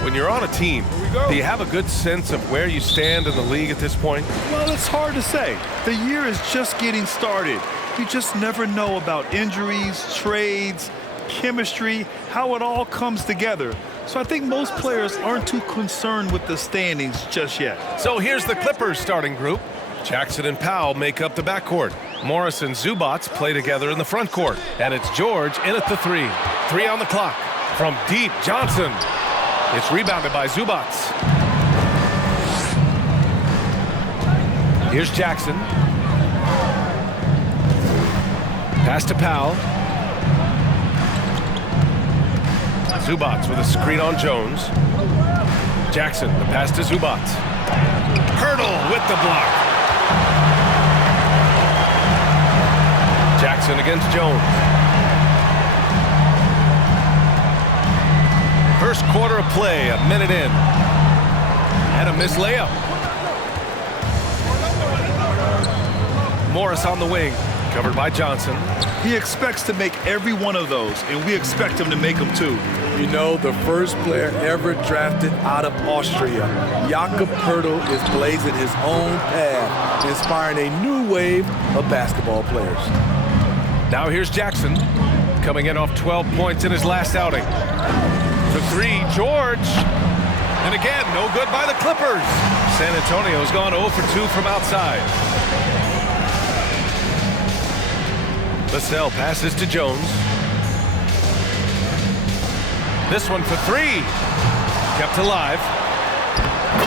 but when you're on a team, do you have a good sense of where you stand in the league at this point? Well, it's hard to say. The year is just getting started. You just never know about injuries, trades, chemistry, how it all comes together. So I think most players aren't too concerned with the standings just yet. So here's the Clippers starting group. Jackson and Powell make up the backcourt. Morris and Zubats play together in the front court. And it's George in at the 3. 3 on the clock. From deep, Johnson. It's rebounded by Zubats. Here's Jackson. Pass to Powell. Zubats with a screen on Jones. Jackson, the pass to Zubats. Poeltl with the block. Jackson against Jones. First quarter of play, a minute in. And a missed layup. Morris on the wing, covered by Johnson. He expects to make every one of those, and we expect him to make them too. You know, the first player ever drafted out of Austria, Jakob Poeltl, is blazing his own path, inspiring a new wave of basketball players. Now here's Jackson, coming in off 12 points in his last outing. For 3, George. And again, no good by the Clippers. San Antonio's gone 0 for 2 from outside. Vassell passes to Jones. This one for 3. Kept alive.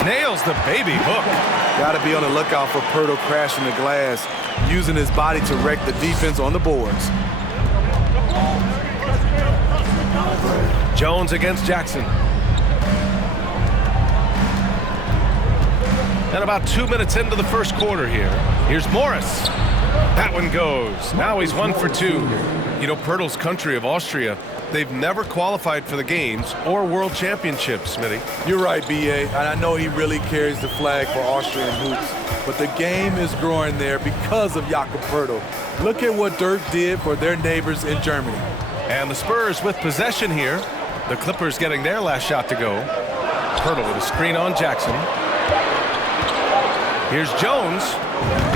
Nails the baby hook. Got to be on the lookout for Poeltl crashing the glass, using his body to wreck the defense on the boards. Jones against Jackson. And about 2 minutes into the first quarter here. Here's Morris. That one goes. Now he's 1 for 2. You know, Poeltl's country of Austria, they've never qualified for the games or world championships, Smitty. You're right, B.A., and I know he really carries the flag for Austrian hoops, but the game is growing there because of Jakob Poeltl. Look at what Dirk did for their neighbors in Germany. And the Spurs with possession here. The Clippers getting their last shot to go. Poeltl with a screen on Jackson. Here's Jones.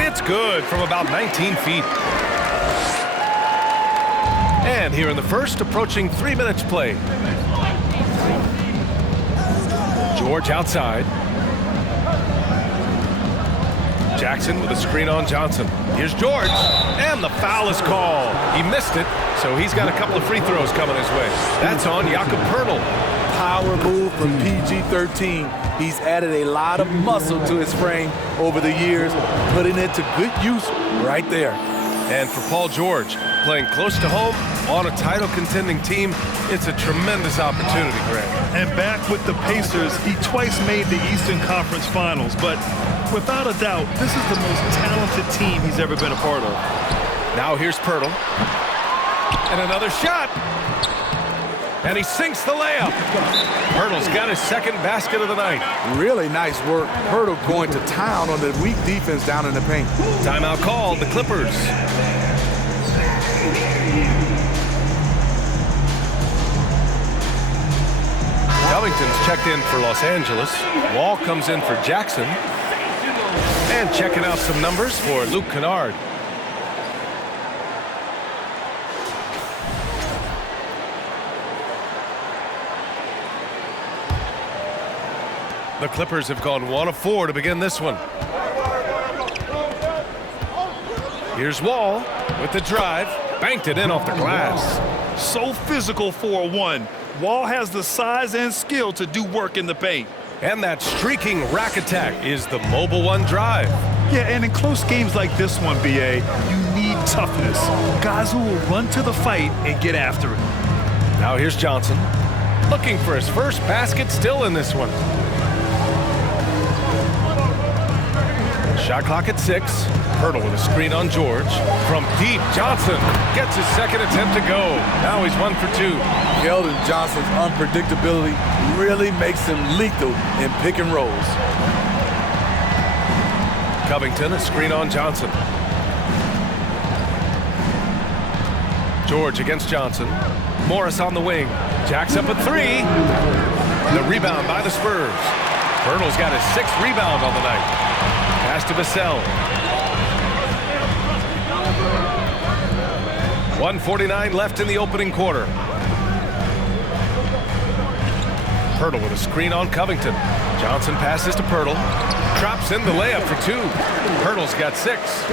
It's good from about 19 feet. And here in the first, approaching 3 minutes play. George outside. Jackson with a screen on Johnson. Here's George, and the foul is called. He missed it, so he's got a couple of free throws coming his way. That's on Jakob Poeltl. Power move from PG-13. He's added a lot of muscle to his frame over the years, putting it to good use right there. And for Paul George, playing close to home on a title-contending team, it's a tremendous opportunity, Grant. And back with the Pacers, he twice made the Eastern Conference Finals, but without a doubt, this is the most talented team he's ever been a part of. Now here's Poeltl. And another shot. And he sinks the layup. Poeltl's got his second basket of the night. Really nice work. Poeltl going to town on the weak defense down in the paint. Timeout called, the Clippers. Covington's checked in for Los Angeles. Wall comes in for Jackson. And checking out some numbers for Luke Kennard. The Clippers have gone 1 of 4 to begin this one. Here's Wall with the drive. Banked it in off the glass. So physical for a 1. Wall has the size and skill to do work in the paint. And that streaking rack attack is the mobile 1 drive. Yeah, and in close games like this one, B.A., you need toughness. Guys who will run to the fight and get after it. Now here's Johnson. Looking for his first basket still in this one. Shot clock at 6. Poeltl with a screen on George. From deep, Johnson gets his second attempt to go. Now he's 1 for 2. Keldon Johnson's unpredictability really makes him lethal in pick and rolls. Covington, a screen on Johnson. George against Johnson. Morris on the wing. Jacks up at 3. The rebound by the Spurs. Poeltl's got his 6th rebound on the night. Pass to Vassell. 1:49 left in the opening quarter. Poeltl with a screen on Covington. Johnson passes to Poeltl. Drops in the layup for 2. Poeltl's got 6.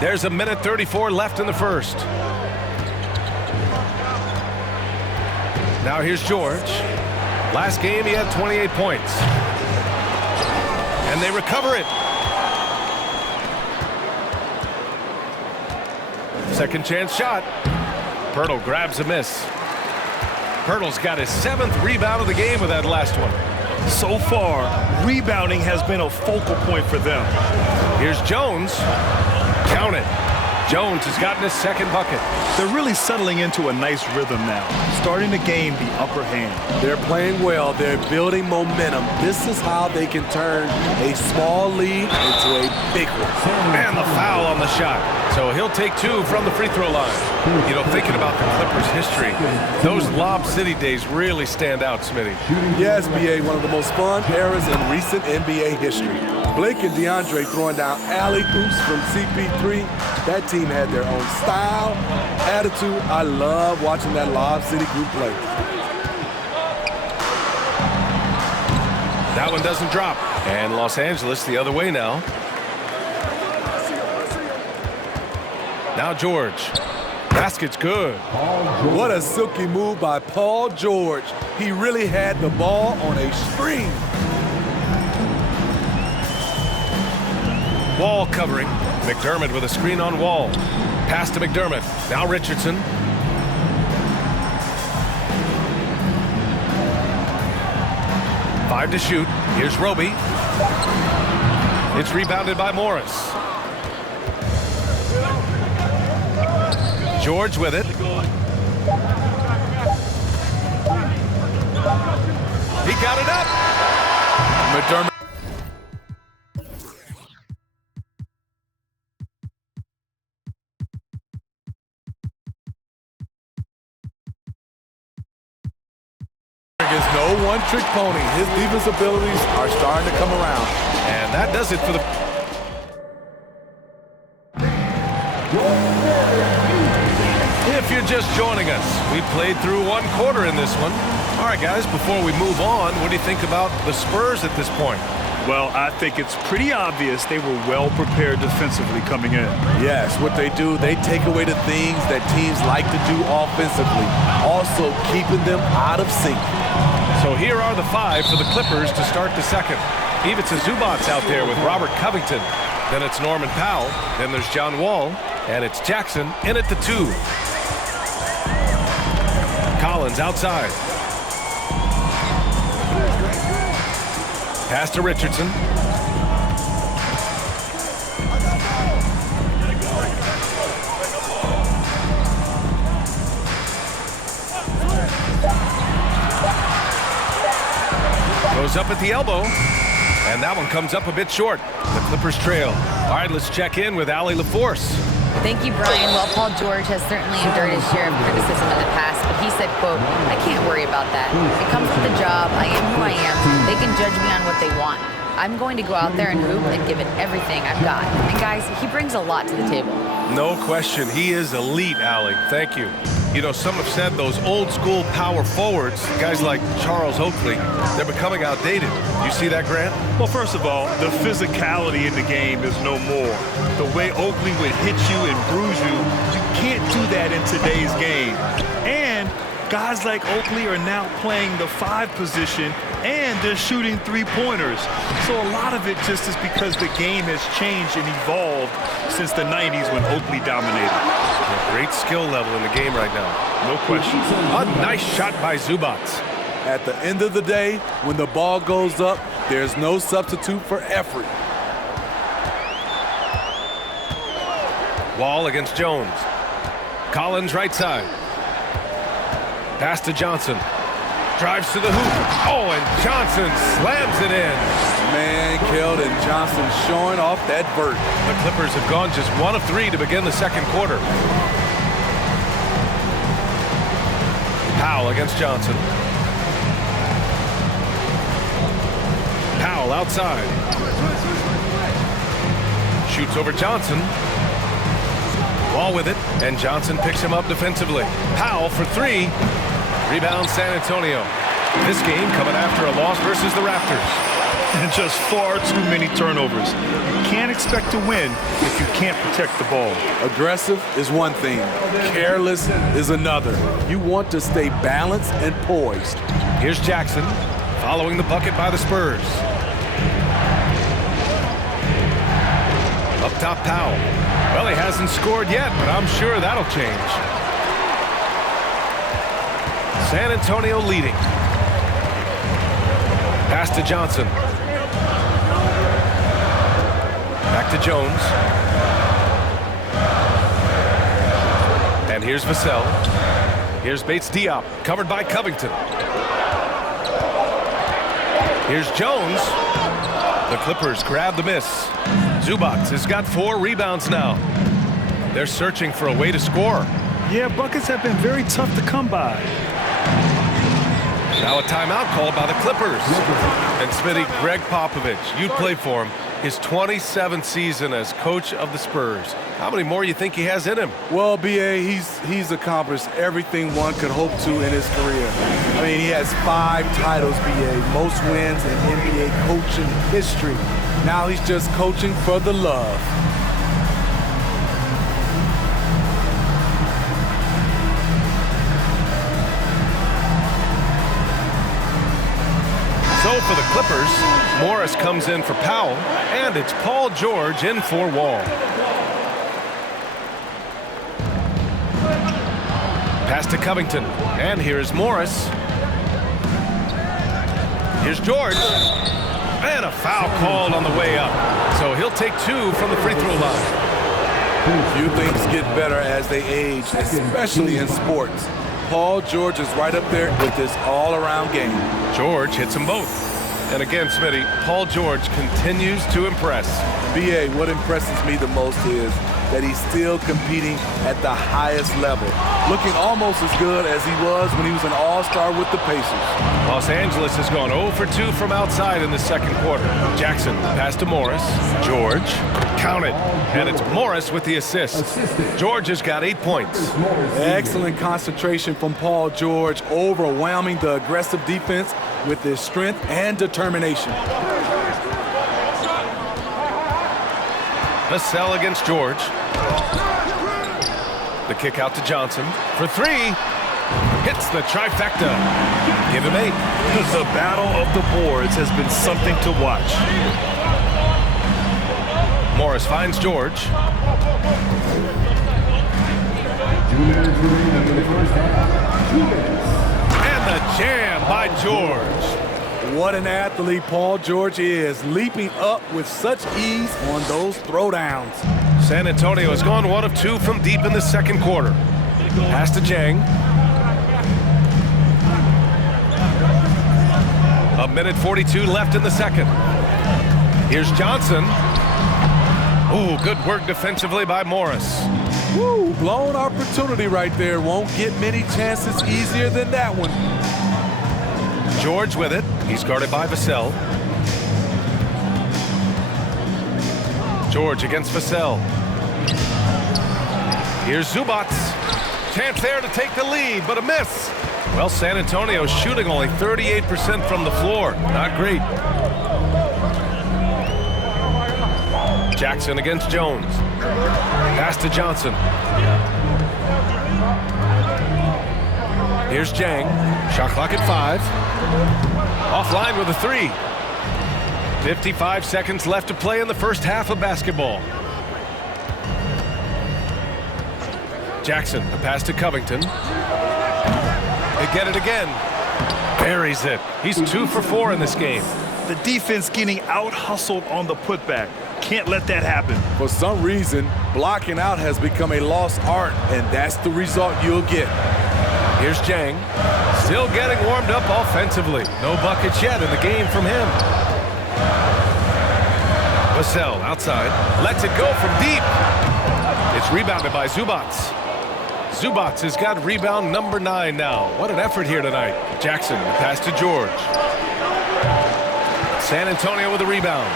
There's 1:34 left in the first. Now here's George. Last game he had 28 points. And they recover it. Second chance shot. Poeltl grabs a miss. Poeltl's got his 7th rebound of the game with that last one. So far, rebounding has been a focal point for them. Here's Jones. Count it. Jones has gotten his 2nd bucket. They're really settling into a nice rhythm now, starting to gain the upper hand. They're playing well. They're building momentum. This is how they can turn a small lead into a big one. And the foul on the shot. So he'll take 2 from the free throw line. You know, thinking about the Clippers' history, those Lob City days really stand out, Smitty. Yes, BA, one of the most fun eras in recent NBA history. Blake and DeAndre throwing down alley-oops from CP3. That team had their own style, attitude. I love watching that Lob City group play. That one doesn't drop. And Los Angeles the other way now. Now George. Basket's good. What a silky move by Paul George. He really had the ball on a string. Wall covering. McDermott with a screen on Wall. Pass to McDermott. Now Richardson. Five to shoot. Here's Roby. It's rebounded by Morris. George with it. He got it up. McDermott. Is no one-trick pony. His defense abilities are starting to come around. And that does it for the... If you're just joining us, we played through 1 quarter in this one. All right, guys, before we move on, what do you think about the Spurs at this point? Well, I think it's pretty obvious they were well prepared defensively coming in. Yes, what they do, they take away the things that teams like to do offensively, also keeping them out of sync. So here are the 5 for the Clippers to start the second. Ivica Zubac's out there with Robert Covington. Then it's Norman Powell. Then there's John Wall. And it's Jackson in at the 2. Collins outside. Pass to Richardson. Goes up at the elbow. And that one comes up a bit short. The Clippers trail. All right, let's check in with Allie LaForce. Thank you, Brian. Well, Paul George has certainly endured his share of criticism in the past, but he said, quote, "I can't worry about that. It comes with the job. I am who I am. They can judge me on what they want. I'm going to go out there and hoop and give it everything I've got." And guys, he brings a lot to the table. No question. He is elite, Allie. Thank you. You know, some have said those old school power forwards, guys like Charles Oakley, they're becoming outdated. You see that, Grant? Well, first of all, the physicality in the game is no more. The way Oakley would hit you and bruise you, you can't do that in today's game. And guys like Oakley are now playing the 5 position, and they're shooting 3-pointers. So a lot of it just is because the game has changed and evolved since the 90s when Oakley dominated. A great skill level in the game right now. No question. A nice shot by Zubac. At the end of the day, when the ball goes up, there's no substitute for effort. Wall against Jones. Collins right side. Pass to Johnson. Drives to the hoop. Oh, and Johnson slams it in. Man, Keldon Johnson showing off that vert. The Clippers have gone just 1 of 3 to begin the second quarter. Powell Powell against Johnson. Powell outside. Shoots over Johnson. Ball with it, and Johnson picks him up defensively. Powell for three. Rebound San Antonio. This game coming after a loss versus the Raptors. And just far too many turnovers. You can't expect to win if you can't protect the ball. Aggressive is one thing. Careless is another. You want to stay balanced and poised. Here's Jackson, following the bucket by the Spurs. Up top, Powell. Well, he hasn't scored yet, but I'm sure that'll change. San Antonio leading. Pass to Johnson. Back to Jones. And here's Vassell. Here's Bates-Diop, covered by Covington. Here's Jones. The Clippers grab the miss. Zubac has got 4 rebounds now. They're searching for a way to score. Yeah, buckets have been very tough to come by. Now a timeout called by the Clippers. And Smitty, Greg Popovich, you played for him. His 27th season as coach of the Spurs. How many more you think he has in him? Well, B.A., he's accomplished everything one could hope to in his career. I mean, he has 5 titles, B.A., most wins in NBA coaching history. Now he's just coaching for the love. So for the Clippers, Morris comes in for Powell, and it's Paul George in for Wall. Pass to Covington, and here's Morris. Here's George, and a foul called on the way up. So he'll take 2 from the free throw line. Few things get better as they age, especially in sports. Paul George is right up there with this all-around game. George hits them both. And again, Smitty, Paul George continues to impress. B.A., what impresses me the most is that he's still competing at the highest level, looking almost as good as he was when he was an all-star with the Pacers. Los Angeles has gone 0 for 2 from outside in the second quarter. Jackson, pass to Morris. George, count it. And it's Morris with the assist. George has got 8 points. Excellent concentration from Paul George, overwhelming the aggressive defense with his strength and determination. Vassell against George. The kick out to Johnson for 3. Hits the trifecta. Give him 8. The battle of the boards has been something to watch. Morris finds George. And the jam by George. What an athlete Paul George is, leaping up with such ease on those throwdowns. San Antonio has gone 1 of 2 from deep in the second quarter. Pass to Jang. A minute 42 left in the second. Here's Johnson. Ooh, good work defensively by Morris. Woo, blown opportunity right there. Won't get many chances easier than that one. George with it. He's guarded by Vassell. George against Vassell. Here's Zubac. Chance there to take the lead, but a miss. Well, San Antonio shooting only 38% from the floor. Not great. Jackson against Jones. Pass to Johnson. Here's Jang. Shot clock at 5. Offline with a 3. 55 seconds left to play in the first half of basketball. Jackson, the pass to Covington. They get it again. Buries it. He's 2 for 4 in this game. The defense getting out-hustled on the putback. Can't let that happen. For some reason, blocking out has become a lost art, and that's the result you'll get. Here's Jang. Still getting warmed up offensively. No buckets yet in the game from him. Vassell outside. Lets it go from deep. It's rebounded by Zubac. Zubac has got rebound number 9 now. What an effort here tonight. Jackson, the pass to George. San Antonio with a rebound.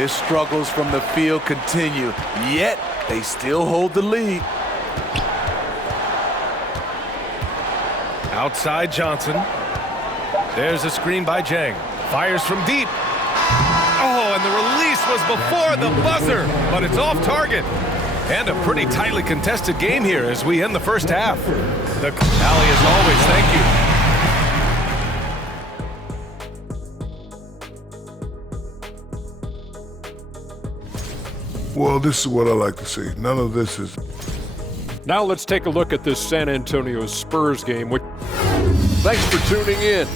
His struggles from the field continue, yet they still hold the lead. Outside Johnson. There's a screen by Jang. Fires from deep. Oh, and the release was before the buzzer, but it's off target. And a pretty tightly contested game here as we end the first half. The Allie, as always, thank you. Well, this is what I like to see. None of this is... Now let's take a look at this San Antonio Spurs game. Thanks for tuning in.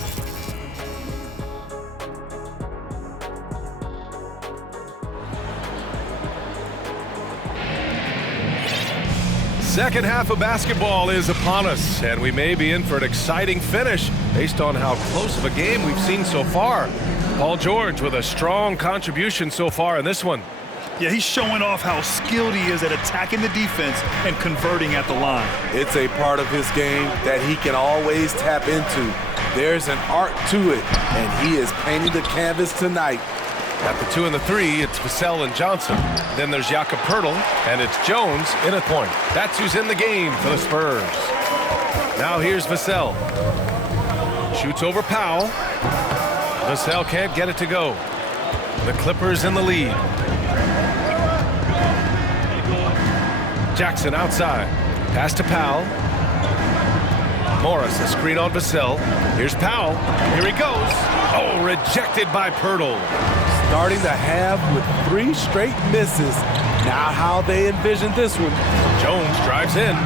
Second half of basketball is upon us, and we may be in for an exciting finish based on how close of a game we've seen so far. Paul George with a strong contribution so far in this one. Yeah, he's showing off how skilled he is at attacking the defense and converting at the line. It's a part of his game that he can always tap into. There's an art to it, and he is painting the canvas tonight. At the 2 and the 3, it's Vassell and Johnson. Then there's Jakob Poeltl, and it's Jones in at point. That's who's in the game for the Spurs. Now here's Vassell. Shoots over Powell. Vassell can't get it to go. The Clippers in the lead. Jackson outside. Pass to Powell. Morris, a screen on Vassell. Here's Powell. Here he goes. Oh, rejected by Poeltl. Starting the half with 3 straight misses. Now how they envision this one. Jones drives in.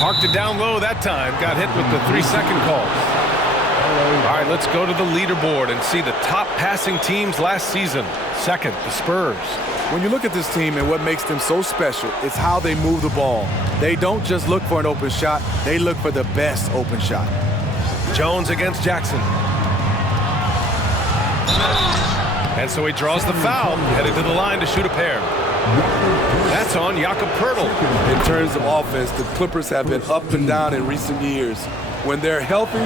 Parked it down low that time. Got hit with the 3-second call. All right, let's go to the leaderboard and see the top passing teams last season. Second, the Spurs. When you look at this team and what makes them so special, it's how they move the ball. They don't just look for an open shot, they look for the best open shot. Jones against Jackson. And so he draws the foul, headed to the line to shoot a pair. That's on Jakob Poeltl. In terms of offense, the Clippers have been up and down in recent years. When they're healthy,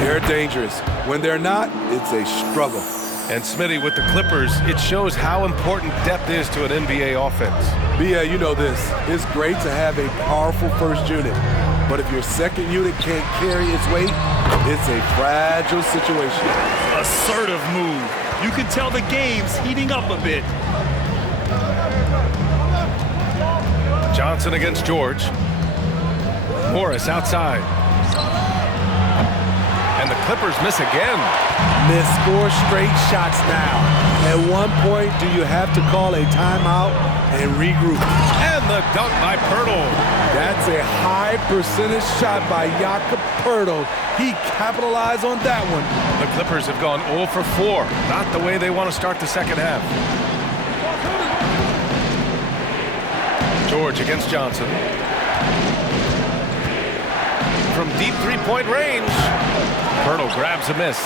they're dangerous. When they're not, it's a struggle. And Smitty, with the Clippers, it shows how important depth is to an NBA offense. Yeah, you know this. It's great to have a powerful first unit. But if your second unit can't carry its weight, it's a fragile situation. Assertive move. You can tell the game's heating up a bit. Johnson against George. Morris outside. And the Clippers miss again. Miss 4 straight shots now. At one point, do you have to call a timeout and regroup? And the dunk by Poeltl. That's a high percentage shot by Jakob Poeltl. He capitalized on that one. The Clippers have gone 0 for 4. Not the way they want to start the second half. George against Johnson. From deep three-point range. Poeltl grabs a miss.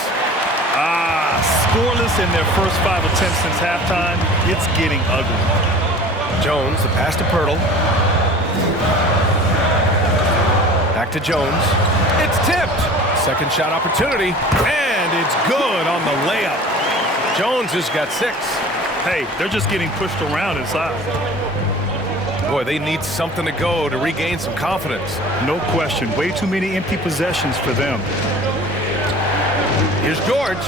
Scoreless in their first 5 attempts since halftime. It's getting ugly. Jones, the pass to Poeltl. Back to Jones. It's tipped. Second shot opportunity. And it's good on the layup. Jones has got 6. Hey, they're just getting pushed around inside. Boy, they need something to go to regain some confidence. No question. Way too many empty possessions for them. Here's George.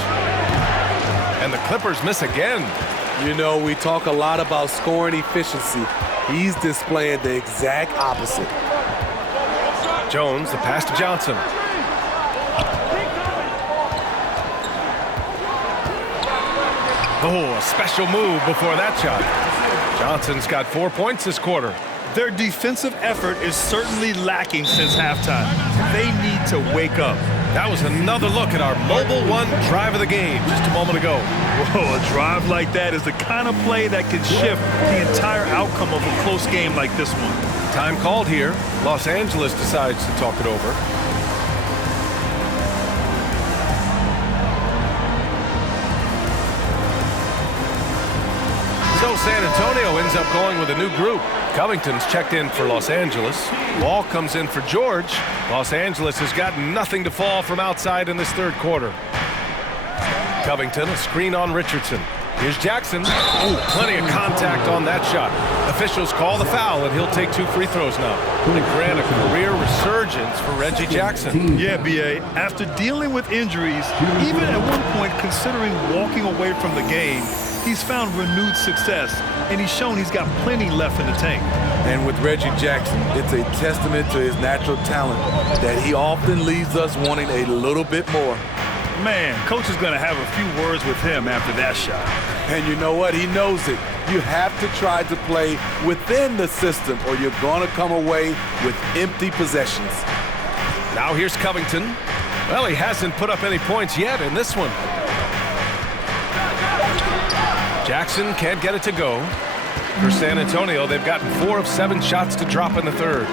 And the Clippers miss again. You know, we talk a lot about scoring efficiency. He's displaying the exact opposite. Jones, the pass to Johnson. Oh, a special move before that shot. Johnson's got 4 points this quarter. Their defensive effort is certainly lacking since halftime. They need to wake up. That was another look at our Mobile One drive of the game just a moment ago. Whoa, a drive like that is the kind of play that can shift the entire outcome of a close game like this one. Time called here. Los Angeles decides to talk it over. So San Antonio ends up going with a new group. Covington's checked in for Los Angeles. Ball comes in for George. Los Angeles has got nothing to fall from outside in this third quarter. Covington, a screen on Richardson. Here's Jackson. Oh, plenty of contact on that shot. Officials call the foul, and he'll take 2 free throws now. And grant a career resurgence for Reggie Jackson. Yeah, B.A., after dealing with injuries, even at one point considering walking away from the game, he's found renewed success, and he's shown he's got plenty left in the tank. And with Reggie Jackson, it's a testament to his natural talent that he often leaves us wanting a little bit more. Man, coach is going to have a few words with him after that shot. And you know what? He knows it. You have to try to play within the system or you're going to come away with empty possessions. Now here's Covington. Well, he hasn't put up any points yet in this one. Jackson can't get it to go. For San Antonio, they've gotten 4 of 7 shots to drop in the third.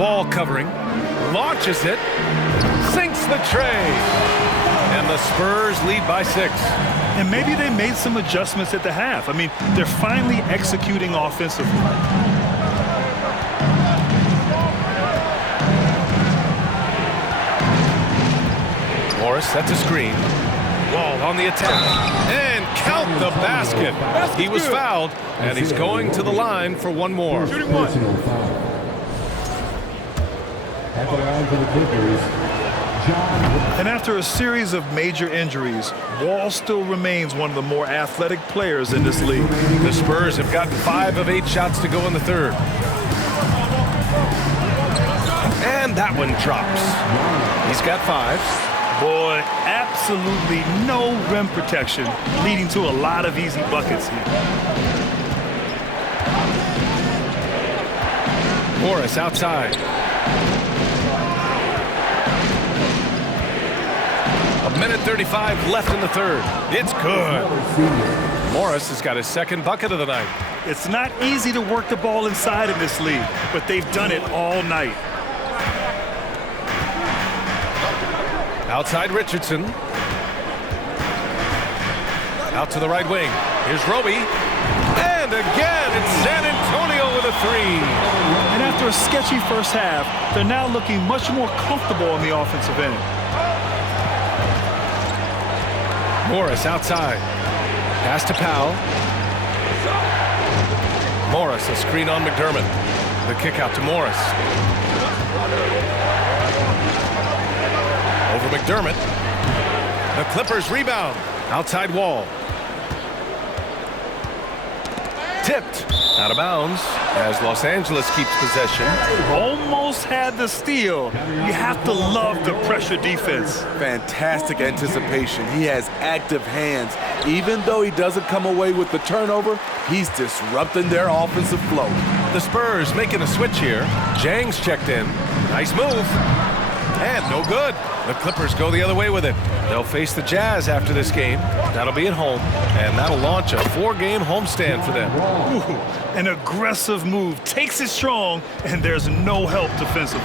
Wall covering. Launches it. Sinks the tray. And the Spurs lead by 6. And maybe they made some adjustments at the half. I mean, they're finally executing offensively. Morris sets a screen. Wall on the attack. And count the basket. He was fouled, and he's going to the line for one more. Shooting one. At the line for the Clippers, And after a series of major injuries, Wall still remains one of the more athletic players in this league. The Spurs have gotten 5 of 8 shots to go in the third. And that one drops. He's got 5. Boy, absolutely no rim protection, leading to a lot of easy buckets here. Morris outside. A minute 35 left in the third. It's good. Morris has got his second bucket of the night. It's not easy to work the ball inside in this league, but they've done it all night. Outside Richardson. Out to the right wing. Here's Roby. And again, it's San Antonio with a 3. And after a sketchy first half, they're now looking much more comfortable on the offensive end. Morris outside. Pass to Powell. Morris, a screen on McDermott. The kick out to Morris. Over McDermott. The Clippers rebound. Outside Wall. Tipped. Out of bounds as Los Angeles keeps possession. Almost had the steal. You have to love the pressure defense. Fantastic anticipation. He has active hands. Even though he doesn't come away with the turnover, he's disrupting their offensive flow. The Spurs making a switch here. Jang's checked in. Nice move. And no good. The Clippers go the other way with it. They'll face the Jazz after this game. That'll be at home, and that'll launch a 4-game homestand for them. Ooh, an aggressive move. Takes it strong, and there's no help defensively.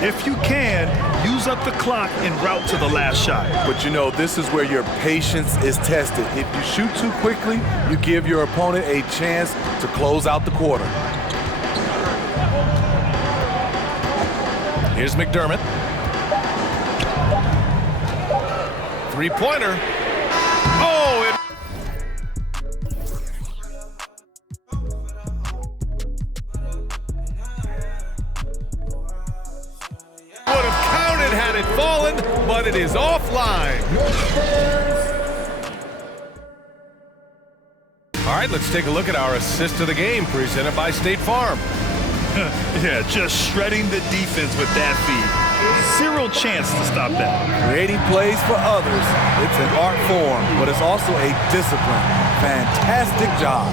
If you can, use up the clock en route to the last shot. But you know, this is where your patience is tested. If you shoot too quickly, you give your opponent a chance to close out the quarter. Here's McDermott. Three-pointer. Oh, it would have counted had it fallen, but it is offline. All right, let's take a look at our assist of the game presented by State Farm. Yeah, just shredding the defense with that feed. Zero chance to stop that. Creating plays for others. It's an art form, but it's also a discipline. Fantastic job.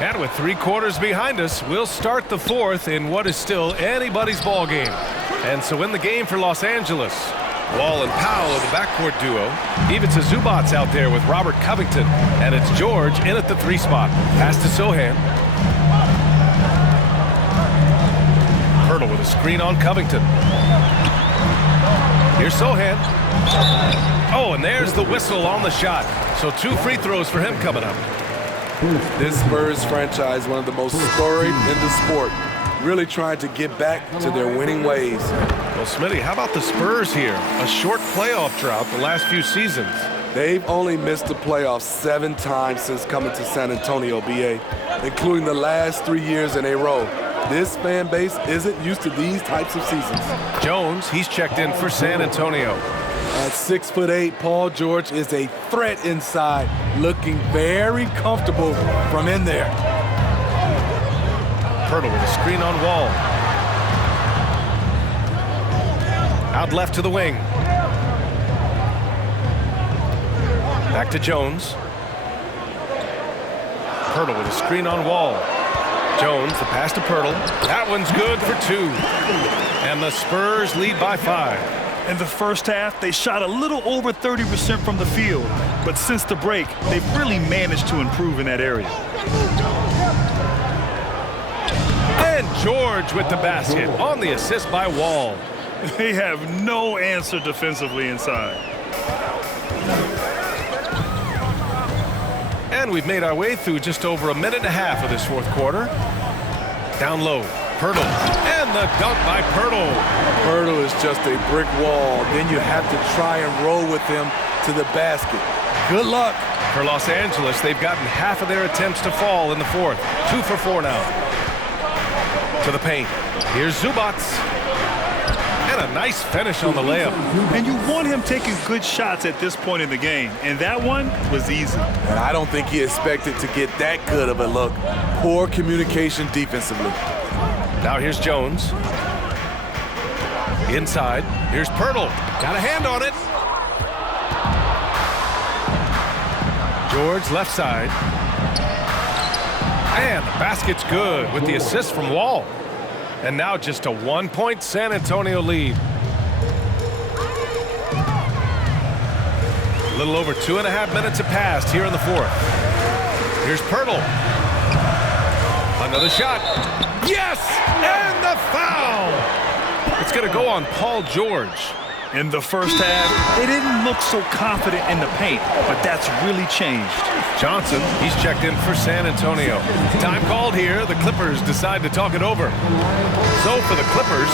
And with 3 quarters behind us, we'll start the 4th in what is still anybody's ball game. And so in the game for Los Angeles, Wall and Powell are the backcourt duo. Ivica Zubac's out there with Robert Covington. And it's George in at the 3 spot. Pass to Sohan. With a screen on Covington. Here's Sohan. Oh, and there's the whistle on the shot. So 2 free throws for him coming up. This Spurs franchise, one of the most storied in the sport, really trying to get back to their winning ways. Well, Smitty, how about the Spurs here? A short playoff drought the last few seasons. They've only missed the playoffs 7 times since coming to San Antonio, BA, including the last 3 years in a row. This fan base isn't used to these types of seasons. Jones, he's checked in for San Antonio. At 6'8", Paul George is a threat inside, looking very comfortable from in there. Poeltl with a screen on Wall. Out left to the wing. Back to Jones. Poeltl with a screen on Wall. Jones, the pass to Poeltl. That one's good for 2. And the Spurs lead by 5. In the first half, they shot a little over 30% from the field. But since the break, they've really managed to improve in that area. And George with the basket on the assist by Wall. They have no answer defensively inside. And we've made our way through just over a minute and a half of this fourth quarter. Down low, Poeltl, and the dunk by Poeltl. Poeltl is just a brick wall. Then you have to try and roll with him to the basket. Good luck. For Los Angeles, they've gotten half of their attempts to fall in the fourth. 2 for 4 now. To the paint. Here's Zubats. And a nice finish on the layup. And you want him taking good shots at this point in the game. And that one was easy. And I don't think he expected to get that good of a look. Poor communication defensively. Now here's Jones. Inside. Here's Poeltl. Got a hand on it. George left side. And the basket's good with the assist from Wall. And now just a 1-point San Antonio lead. A little over 2.5 minutes have passed here in the fourth. Here's Poeltl. Another shot. Yes! And the foul! It's going to go on Paul George. In the first half, they didn't look so confident in the paint, but that's really changed. Johnson, he's checked in for San Antonio. Time called here. The Clippers decide to talk it over. So for the Clippers,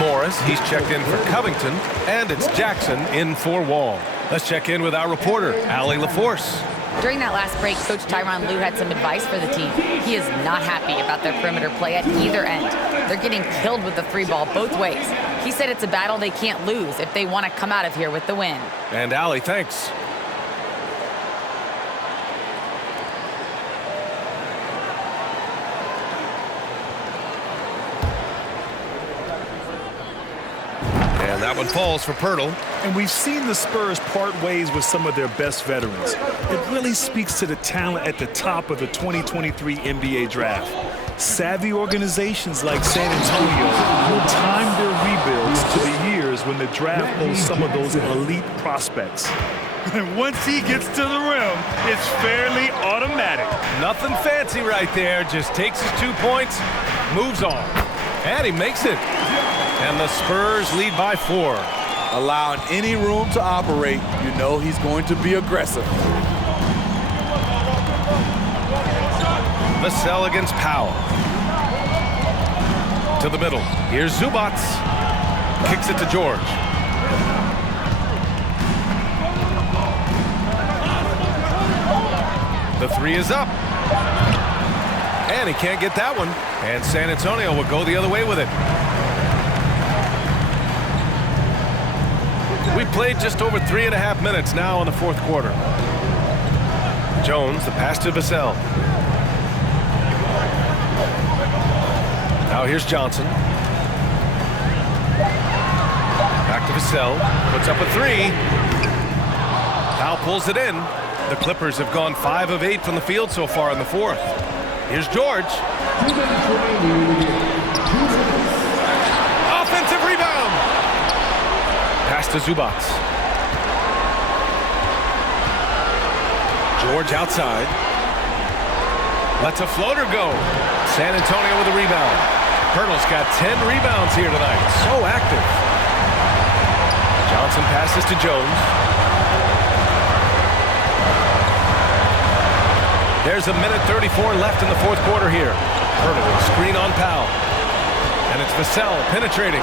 Morris, he's checked in for Covington, and it's Jackson in for Wall. Let's check in with our reporter, Allie LaForce. During that last break, Coach Tyronn Lue had some advice for the team. He is not happy about their perimeter play at either end. They're getting killed with the 3-ball both ways. He said it's a battle they can't lose if they want to come out of here with the win. And Allie, thanks. And that one falls for Poeltl. And we've seen the Spurs part ways with some of their best veterans. It really speaks to the talent at the top of the 2023 NBA draft. Savvy organizations like San Antonio will time their rebuilds to the years when the draft boasts some of those elite prospects. And once he gets to the rim, it's fairly automatic. Nothing fancy right there. Just takes his 2 points, moves on. And he makes it. And the Spurs lead by 4. Allowing any room to operate, you know he's going to be aggressive. Vassell against Powell. To the middle. Here's Zubats. Kicks it to George. The 3 is up. And he can't get that one. And San Antonio will go the other way with it. We played just over 3.5 minutes now in the fourth quarter. Jones, the pass to Vassell. Now here's Johnson. Back to Vassell. Puts up a 3. Powell pulls it in. The Clippers have gone 5 of 8 from the field so far in the fourth. Here's George. Offensive rebound. Pass to Zubats. George outside. Lets a floater go. San Antonio with a rebound. Poeltl's got 10 rebounds here tonight. So active. Johnson passes to Jones. There's a minute 34 left in the fourth quarter here. Poeltl with a screen on Powell. And it's Vassell penetrating.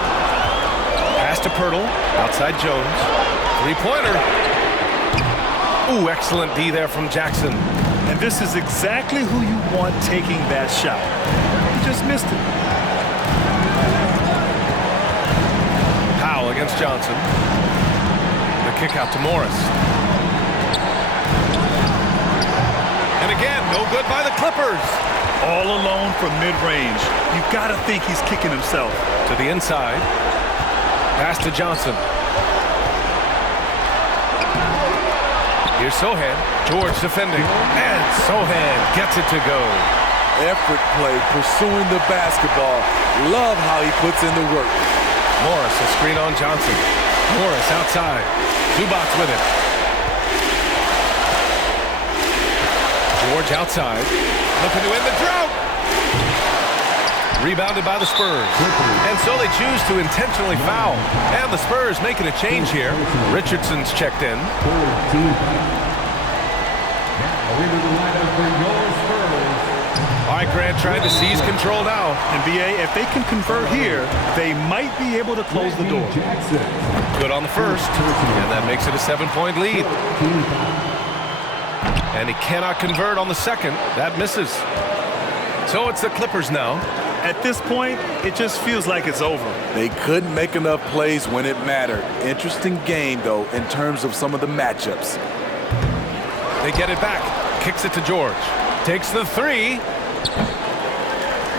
Pass to Poeltl. Outside Jones. Three-pointer. Ooh, excellent D there from Jackson. And this is exactly who you want taking that shot. He just missed it. Powell against Johnson. The kick out to Morris. And again, no good by the Clippers. All alone from mid-range. You've got to think he's kicking himself. To the inside. Pass to Johnson. Here's Sohan. George defending. And Sohan gets it to go. Effort play, pursuing the basketball. Love how he puts in the work. Morris, a screen on Johnson. Morris outside. Zubac with it. George outside. Looking to end the drought. Rebounded by the Spurs. And so they choose to intentionally foul. And the Spurs making a change here. Richardson's checked in. All right, Grant trying to seize control now. And BA, if they can convert here, they might be able to close the door. Good on the first. And that makes it a 7-point lead. And he cannot convert on the second. That misses. So it's the Clippers now. At this point, it just feels like it's over. They couldn't make enough plays when it mattered. Interesting game, though, in terms of some of the matchups. They get it back. Kicks it to George. Takes the three.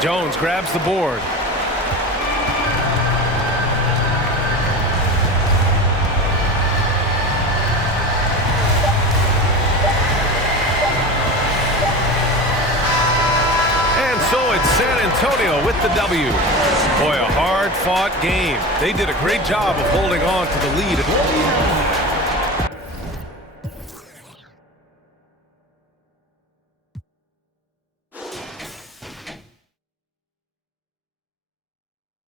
Jones grabs the board. And so it's San Antonio with the W. Boy, a hard-fought game. They did a great job of holding on to the lead.